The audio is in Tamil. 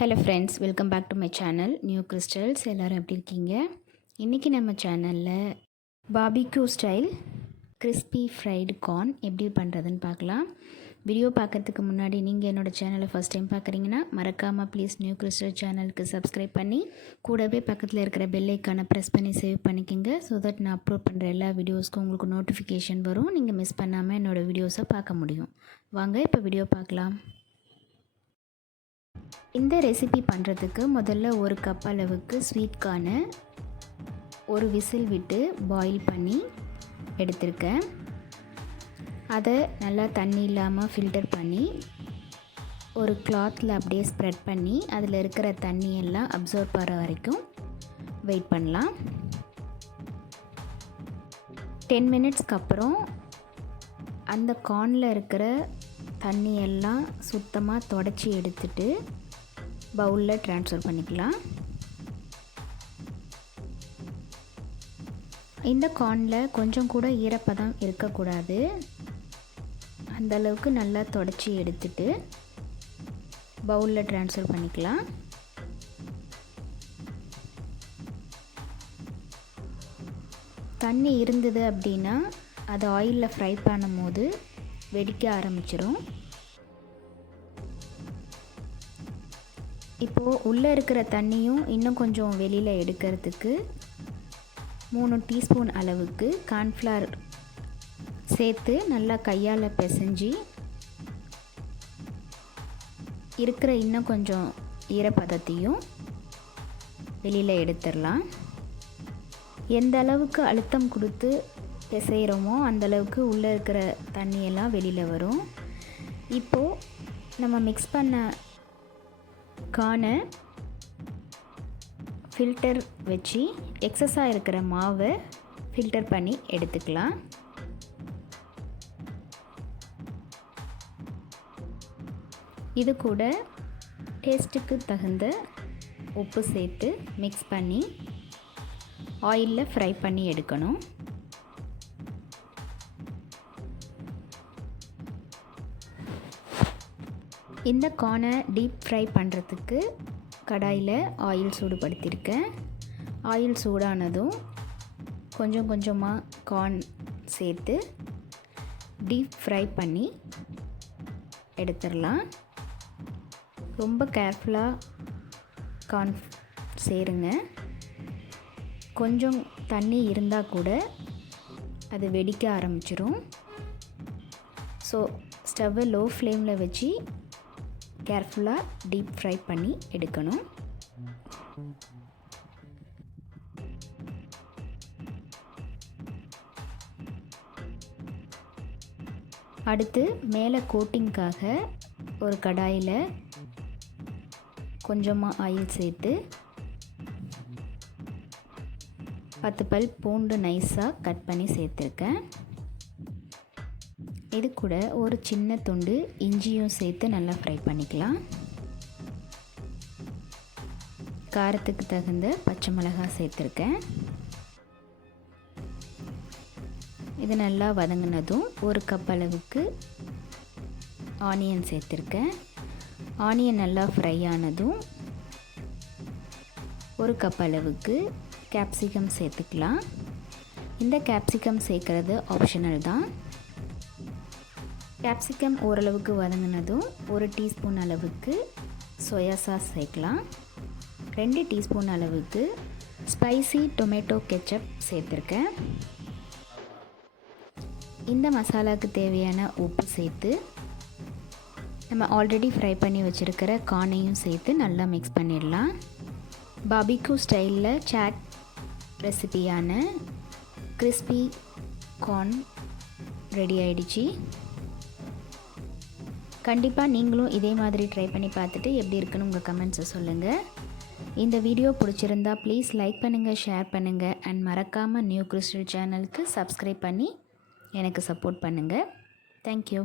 Hello friends, welcome back to my channel New Crystals. எல்லோரும் எப்படி இருக்கீங்க? இன்றைக்கி நம்ம சேனலில் barbecue style crispy fried corn எப்படி பண்ணுறதுன்னு பார்க்கலாம். வீடியோ பார்க்குறதுக்கு முன்னாடி நீங்கள் என்னோடய சேனலை ஃபஸ்ட் டைம் பார்க்குறீங்கன்னா மறக்காமல் ப்ளீஸ் நியூ கிறிஸ்டல் சேனலுக்கு சப்ஸ்கிரைப் பண்ணி கூடவே பக்கத்தில் இருக்கிற பெல் ஐக்கானை ப்ரெஸ் பண்ணி சேவ் பண்ணிக்கோங்க. ஸோ தட் நான் அப்லோட் பண்ணுற எல்லா வீடியோஸ்க்கும் உங்களுக்கு நோட்டிஃபிகேஷன் வரும். நீங்கள் மிஸ் பண்ணாமல் என்னோடய வீடியோஸை பார்க்க முடியும். வாங்க இப்போ வீடியோ பார்க்கலாம். இந்த ரெசிபி பண்ணுறதுக்கு முதல்ல ஒரு கப் அளவுக்கு ஸ்வீட் கார்னை ஒரு விசில் விட்டு பாயில் பண்ணி எடுத்திருக்கேன். அதை நல்லா தண்ணி இல்லாமல் ஃபில்டர் பண்ணி ஒரு கிளாத்தில் அப்படியே ஸ்ப்ரெட் பண்ணி அதில் இருக்கிற தண்ணியெல்லாம் அப்சர்வ் பண்ணுற வரைக்கும் வெயிட் பண்ணலாம். 10 மினிட்ஸ்க்கு அப்புறம் அந்த கார்னில் இருக்கிற தண்ணியெல்லாம் சுத்தமாக தொடச்சி எடுத்துட்டு பவுலில் ட்ரான்ஸ்ஃபர் பண்ணிக்கலாம். இந்த கார்னில் கொஞ்சம் கூட ஈரப்பதம் இருக்கக்கூடாது. அந்தளவுக்கு நல்லா தொடச்சி எடுத்துட்டு பவுலில் ட்ரான்ஸ்ஃபர் பண்ணிக்கலாம். தண்ணி இருந்தது அப்படின்னா அதை ஆயிலில் ஃப்ரை பண்ணும்போது வெடிக்க ஆரம்பிச்சிடும். இப்போது உள்ளே இருக்கிற தண்ணியும் இன்னும் கொஞ்சம் வெளியில் எடுக்கிறதுக்கு 3 டீஸ்பூன் அளவுக்கு கார்ன்ஃப்ளவர் சேர்த்து நல்லா கையால் பிசைஞ்சு இருக்கிற இன்னும் கொஞ்சம் ஈரப்பதத்தையும் வெளியில் எடுத்துடலாம். எந்த அளவுக்கு அழுத்தம் கொடுத்து பிசைகிறோமோ அந்தளவுக்கு உள்ளே இருக்கிற தண்ணியெல்லாம் வெளியில் வரும். இப்போது நம்ம மிக்ஸ் பண்ண கார்னை ஃபில்டர் வச்சு எக்ஸஸாக இருக்கிற மாவை ஃபில்டர் பண்ணி எடுத்துக்கலாம். இது கூட டேஸ்ட்டுக்கு தகுந்த உப்பு சேர்த்து மிக்ஸ் பண்ணி ஆயிலில் ஃப்ரை பண்ணி எடுக்கணும். இந்த கார்னை டீப் ஃப்ரை பண்ணுறதுக்கு கடாயில் ஆயில் சூடுபடுத்தியிருக்கேன். ஆயில் சூடானதும் கொஞ்சம் கொஞ்சமாக கார்ன் சேர்த்து டீப் ஃப்ரை பண்ணி எடுத்துடலாம். ரொம்ப கேர்ஃபுல்லாக கார்ன் சேருங்க. கொஞ்சம் தண்ணி இருந்தால் கூட அது வெடிக்க ஆரம்பிச்சிடும். ஸோ ஸ்டவ்வை லோ ஃப்ளேமில் வச்சு கேர்ஃபுல்லாக டீப் ஃப்ரை பண்ணி எடுக்கணும். அடுத்து மேலே கோட்டிங்காக ஒரு கடாயில் கொஞ்சமாக ஆயில் சேர்த்து 10 பல் பூண்டு நைஸாக கட் பண்ணி சேர்த்துருக்கேன். இது கூட ஒரு சின்ன துண்டு இஞ்சியும் சேர்த்து நல்லா ஃப்ரை பண்ணிக்கலாம். காரத்துக்கு தகுந்த பச்சை மிளகாய் சேர்த்துருக்கேன். இது நல்லா வதங்கினதும் ஒரு கப் அளவுக்கு ஆனியன் சேர்த்துருக்கேன். ஆனியன் நல்லா ஃப்ரை ஆனதும் ஒரு கப் அளவுக்கு கேப்சிகம் சேர்த்துக்கலாம். இந்த கேப்சிகம் சேர்க்குறது ஆப்ஷனல் தான். கேப்சிகம் ஓரளவுக்கு வதங்கினதும் ஒரு டீஸ்பூன் அளவுக்கு சோயா சாஸ் சேர்க்கலாம். 2 டீஸ்பூன் அளவுக்கு ஸ்பைசி டொமேட்டோ கெச்சப் சேர்த்துருக்கேன். இந்த மசாலாவுக்கு தேவையான உப்பு சேர்த்து நம்ம ஆல்ரெடி ஃப்ரை பண்ணி வச்சுருக்கிற கார்னையும் சேர்த்து நல்லா மிக்ஸ் பண்ணிடலாம். பாபிக்யூ ஸ்டைலில் சாட் ரெசிபியான கிறிஸ்பி கார்ன் ரெடி ஆகிடுச்சு. கண்டிப்பாக நீங்களும் இதே மாதிரி ட்ரை பண்ணி பார்த்துட்டு எப்படி இருக்குன்னு உங்கள் கமெண்ட்ஸை சொல்லுங்கள். இந்த வீடியோ பிடிச்சிருந்தா ப்ளீஸ் லைக் பண்ணுங்கள், ஷேர் பண்ணுங்கள் அண்ட் மறக்காமல் நியூ கிறிஸ்டல் சேனலுக்கு சப்ஸ்கிரைப் பண்ணி எனக்கு சப்போர்ட் பண்ணுங்கள். தேங்க்யூ.